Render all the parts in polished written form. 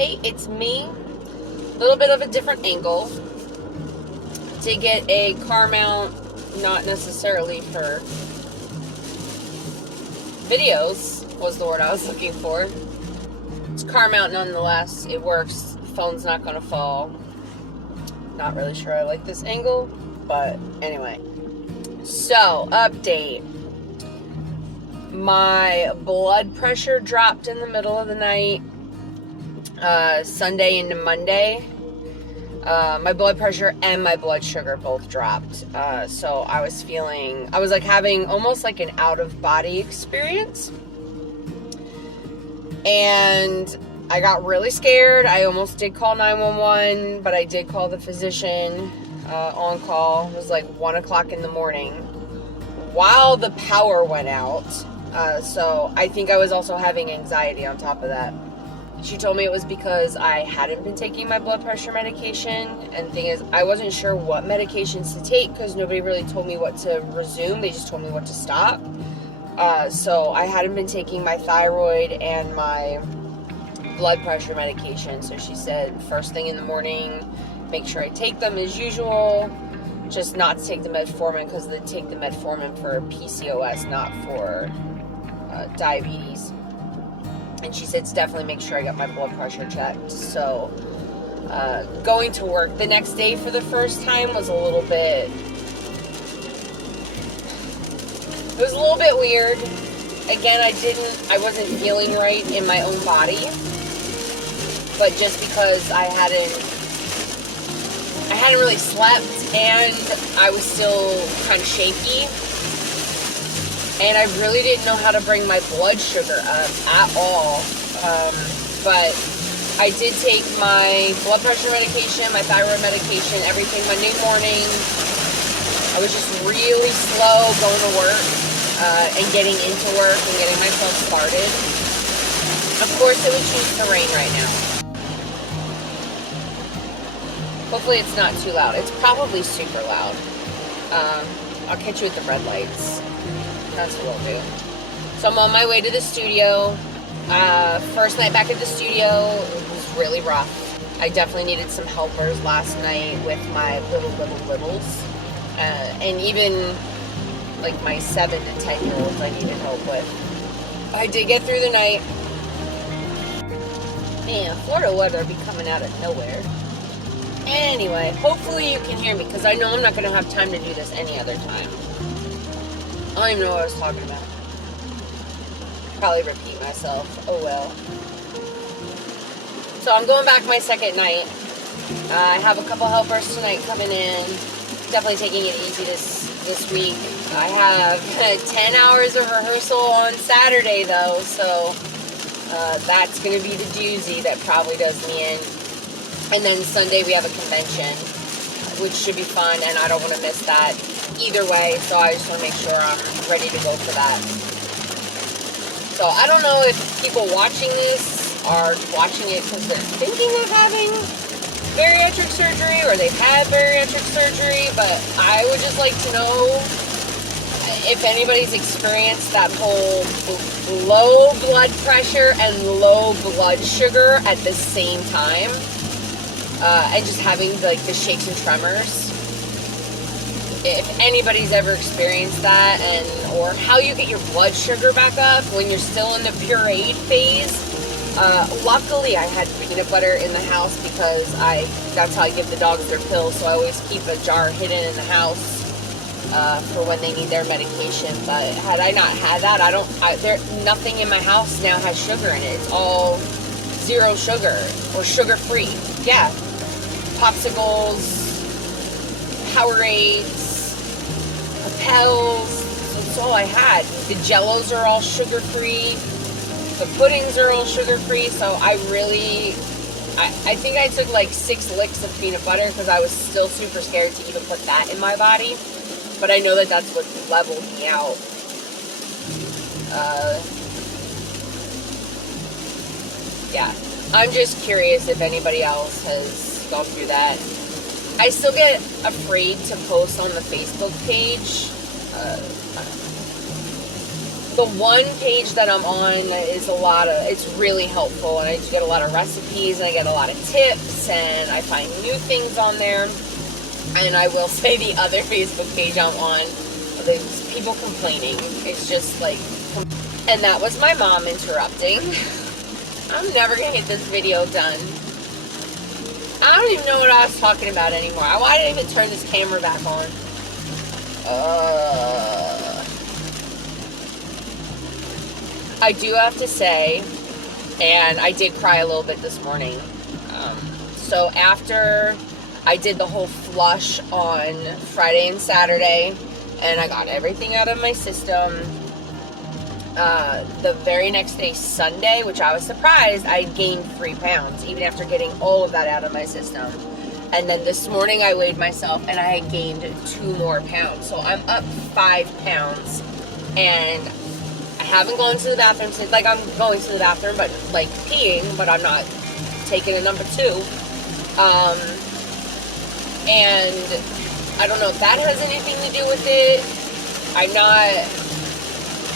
hey, it's me. A little bit of a different angle. To get a car mount, not necessarily for videos, was the word I was looking for. It's car mount nonetheless. It works. Phone's not going to fall. Not really sure I like this angle, but anyway. So, update. My blood pressure dropped in the middle of the night, Sunday into Monday. My blood pressure and my blood sugar both dropped. So I was like having almost like an out of body experience. And I got really scared. I almost did call 911, but I did call the physician on call. It was like 1 o'clock in the morning while the power went out. So I think I was also having anxiety on top of that. She told me it was because I hadn't been taking my blood pressure medication. And the thing is, I wasn't sure what medications to take because nobody really told me what to resume. They just told me what to stop. So I hadn't been taking my thyroid and my blood pressure medication. So she said first thing in the morning, make sure I take them as usual. Just not to take the metformin because they take the metformin for PCOS, not for diabetes. And she said, definitely make sure I got my blood pressure checked. So, going to work the next day for the first time was a little bit weird. Again, I wasn't feeling right in my own body. But just because I hadn't really slept and I was still kind of shaky. And I really didn't know how to bring my blood sugar up at all. But I did take my blood pressure medication, my thyroid medication, everything Monday morning. I was just really slow going to work and getting into work and getting myself started. Of course, it would choose to rain right now. Hopefully it's not too loud. It's probably super loud. I'll catch you at the red lights. That's what we'll do. So I'm on my way to the studio. First night back at the studio, it was really rough. I definitely needed some helpers last night with my littles. And even like my 7 to 10-year-olds I needed help with. I did get through the night. Man, Florida weather be coming out of nowhere. Anyway, hopefully you can hear me because I know I'm not going to have time to do this any other time. I don't even know what I was talking about. Probably repeat myself. Oh well. So I'm going back my second night. I have a couple helpers tonight coming in. Definitely taking it easy this week. I have 10 hours of rehearsal on Saturday though, so that's going to be the doozy that probably does me in. And then Sunday we have a convention, which should be fun, and I don't want to miss that either way, so I just want to make sure I'm ready to go for that. So I don't know if people watching this are watching it because they're thinking of having bariatric surgery or they've had bariatric surgery, but I would just like to know if anybody's experienced that whole low blood pressure and low blood sugar at the same time. And just having like the shakes and tremors. If anybody's ever experienced that, or how you get your blood sugar back up when you're still in the pureed phase. Luckily, I had peanut butter in the house because that's how I give the dogs their pills. So I always keep a jar hidden in the house for when they need their medication. But had I not had that, nothing in my house now has sugar in it. It's all zero sugar or sugar-free. Yeah. Popsicles, Powerades, Propels, that's all I had. The Jellos are all sugar-free, the puddings are all sugar-free, so I think I took like 6 licks of peanut butter because I was still super scared to even put that in my body, but I know that that's what leveled me out. Yeah, I'm just curious if anybody else has gone through that. I still get afraid to post on the Facebook page. the one page that I'm on is it's really helpful, and I just get a lot of recipes, and I get a lot of tips, and I find new things on there. And I will say the other Facebook page I'm on, there's people complaining. It's just like, and that was my mom interrupting. I'm never gonna get this video done. I don't even know what I was talking about anymore. Why did I even turn this camera back on? I do have to say, and I did cry a little bit this morning. So after I did the whole flush on Friday and Saturday, and I got everything out of my system, the very next day, Sunday, which I was surprised, I gained 3 pounds, even after getting all of that out of my system. And then this morning I weighed myself, and I had gained 2 more pounds. So I'm up 5 pounds, and I haven't gone to the bathroom since, like, I'm going to the bathroom, but, like, peeing, but I'm not taking a number 2. And I don't know if that has anything to do with it.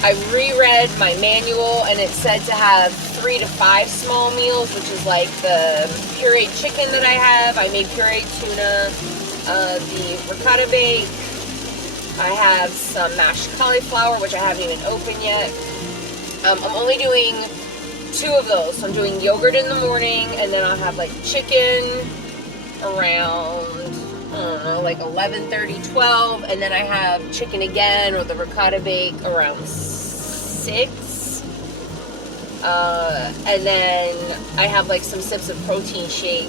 I reread my manual, and it said to have 3 to 5 small meals, which is like the pureed chicken that I have. I made pureed tuna, the ricotta bake. I have some mashed cauliflower, which I haven't even opened yet. I'm only doing 2 of those. So I'm doing yogurt in the morning, and then I'll have like chicken around, I don't know, like 11:30, 12, and then I have chicken again or the ricotta bake around 6. And then I have like some sips of protein shake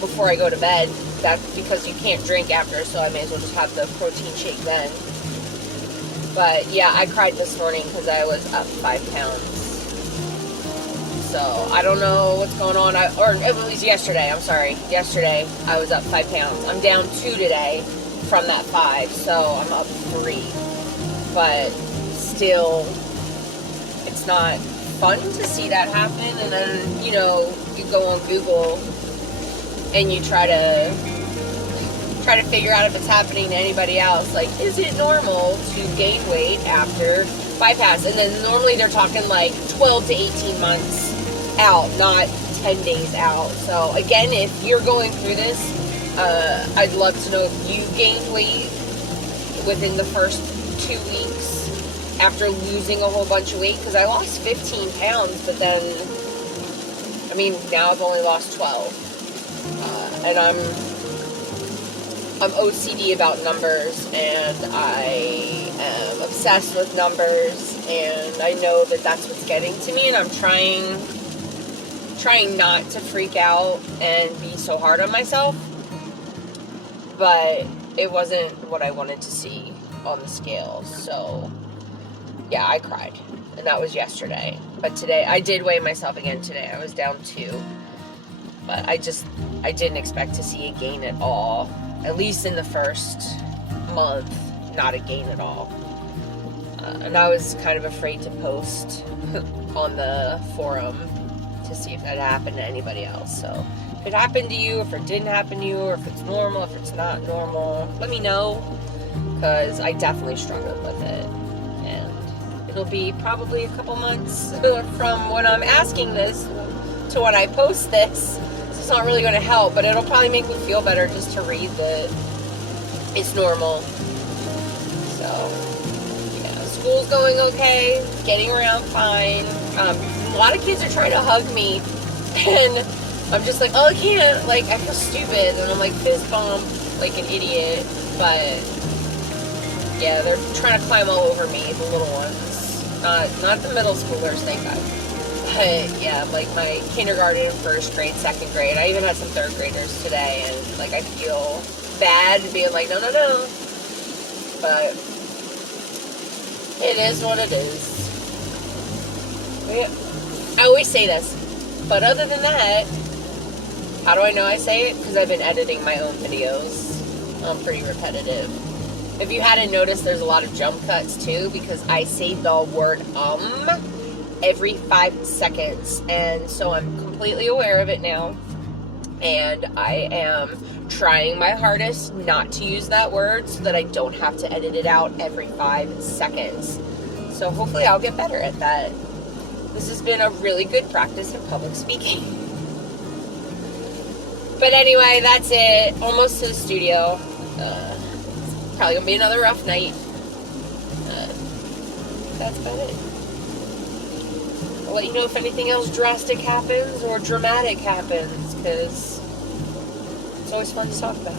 before I go to bed. That's because you can't drink after, so I may as well just have the protein shake then. But yeah, I cried this morning because I was up 5 pounds. So I don't know what's going on. Or at least yesterday, I'm sorry. Yesterday, I was up 5 pounds. I'm down 2 today from that 5, so I'm up 3. But still, it's not fun to see that happen. And then, you know, you go on Google and you try to figure out if it's happening to anybody else. Like, is it normal to gain weight after bypass? And then normally they're talking like 12 to 18 months out, not 10 days out. So again, if you're going through this, I'd love to know if you gained weight within the first 2 weeks after losing a whole bunch of weight, because I lost 15 pounds, but then, I mean, now I've only lost 12. And I'm OCD about numbers, and I am obsessed with numbers, and I know that that's what's getting to me, and I'm trying not to freak out and be so hard on myself, but it wasn't what I wanted to see on the scale. So yeah, I cried, and that was yesterday. But today, I did weigh myself again today. I was down 2, but I didn't expect to see a gain at all, at least in the first month, not a gain at all. And I was kind of afraid to post on the forum to see if that happened to anybody else. So if it happened to you, if it didn't happen to you, or if it's normal, if it's not normal, let me know, because I definitely struggled with it. And it'll be probably a couple months from when I'm asking this to when I post this. So it's not really going to help, but it'll probably make me feel better just to read that it's normal. So yeah, school's going okay, getting around fine. A lot of kids are trying to hug me, and I'm just like, oh, I can't, like, I feel stupid, and I'm like fist bump like an idiot. But yeah, they're trying to climb all over me, the little ones, not the middle schoolers, thank God. But yeah, like my kindergarten, 1st grade, 2nd grade, I even had some 3rd graders today, and like I feel bad being like, no, but it is what it is. I always say this, but other than that, how do I know I say it? Because I've been editing my own videos. I'm pretty repetitive. If you hadn't noticed, there's a lot of jump cuts too, because I say the word every 5 seconds, and so I'm completely aware of it now, and I am trying my hardest not to use that word so that I don't have to edit it out every 5 seconds. So hopefully I'll get better at that. This has been a really good practice in public speaking. But anyway, that's it. Almost to the studio. Probably gonna be another rough night. That's about it. I'll let you know if anything else drastic happens or dramatic happens, because it's always fun to talk about.